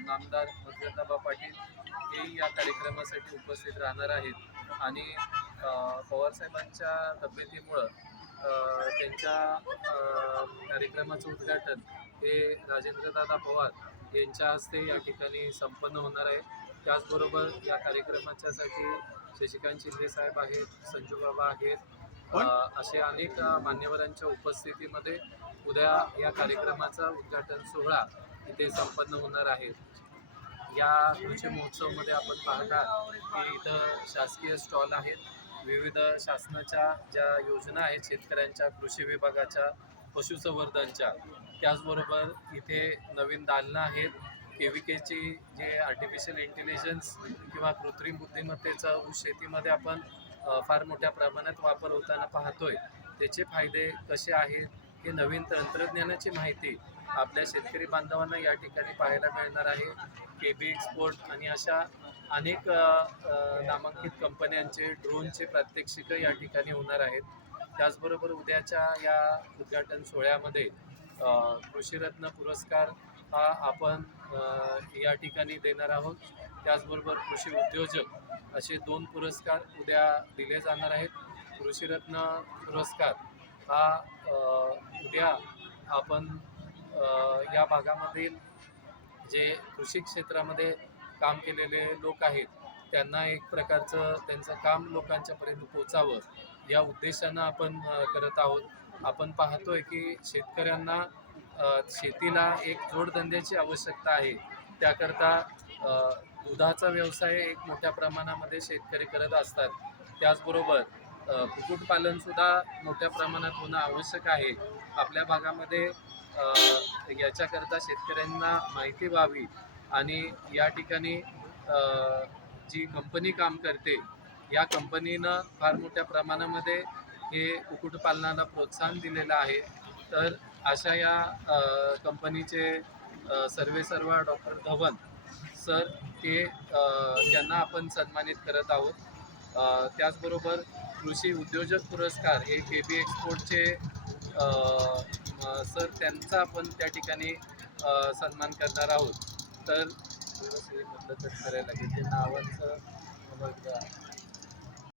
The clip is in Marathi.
नामदार मकरंदाबा पाटील हेही या कार्यक्रमासाठी उपस्थित राहणार आहेत आणि पवारसाहेबांच्या तब्येतीमुळं त्यांच्या कार्यक्रमाचं उद्घाटन हे राजेंद्रदादा पवार यांच्या हस्ते या ठिकाणी संपन्न होणार आहे। त्याचबरोबर या कार्यक्रमाच्यासाठी शशिकांत शिंदे साहेब आहेत, संजूबाबा आहेत, असे अनेक मान्यवरांच्या उपस्थितीमध्ये उद्या या कार्यक्रमाचा उद्घाटन सोहळा इथे संपन्न होणार आहे। या कृषी महोत्सवमध्ये आपण पाहता की इथं शासकीय स्टॉल आहेत, विविध शासनाच्या ज्या योजना आहेत शेतकऱ्यांच्या, कृषी विभागाच्या, पशुसंवर्धनच्या, त्याचबरोबर इथे नवीन दालनं आहेत, KVKची जे आर्टिफिशियल इंटेलिजन्स किंवा कृत्रिम बुद्धिमत्तेचा शेतीमध्ये आपण फार मोठ्या प्रमाणात वापर होताना पाहतोय, त्याचे फायदे कसे आहेत हे नवीन तंत्रज्ञानाची माहिती आपल्या शेतकरी बांधवांना या ठिकाणी पाहायला मिळणार आहे। KB एक्सपोर्ट आणि अशा अनेक नामांकित कंपन्यांचे ड्रोनचे प्रात्यक्षिक या ठिकाणी होणार आहेत। त्याचबरोबर उद्याच्या या उद्घाटन सोहळ्यामध्ये कृषीरत्न पुरस्कार हा आपण या ठिकाणी देणार आहोत। त्याचबरोबर कृषी उद्योजक असे 2 पुरस्कार उद्या दिले जाणार आहेत। कृषीरत्न पुरस्कार हा उद्या आपण या भागामधील जे कृषी क्षेत्रामध्ये काम केलेले लोक आहेत त्यांना एक प्रकारचं त्यांचं काम लोकांच्यापर्यंत पोचावं या उद्देशानं आपण करत आहोत। आपण पाहतोय की शेतकऱ्यांना शेतीला एक जोडधंद्याची आवश्यकता आहे, त्याकरता दुधाचा व्यवसाय एक मोठ्या प्रमाणामध्ये शेतकरी करत असतात। त्याचबरोबर कुक्कुटपालनसुद्धा मोठ्या प्रमाणात होणं आवश्यक आहे। आपल्या भागामध्ये याच्याकरता शेतकऱ्यांना माहिती व्हावी आणि या ठिकाणी जी कंपनी काम करते या कंपनीनं फार मोठ्या प्रमाणामध्ये हे कुक्कुटपालनाला प्रोत्साहन दिलेलं आहे। तर अशा या कंपनीचे सर्वेसर्वा डॉक्टर धवन सर हे त्यांना आपण सन्मानित करत आहोत। त्याचबरोबर कृषी उद्योजक पुरस्कार हे KB एक्सपोर्टचे सर त्यांचा आपण त्या ठिकाणी सन्मान करणार आहोत। तर थोडंसं मदत करायला लागेल ते नावांचं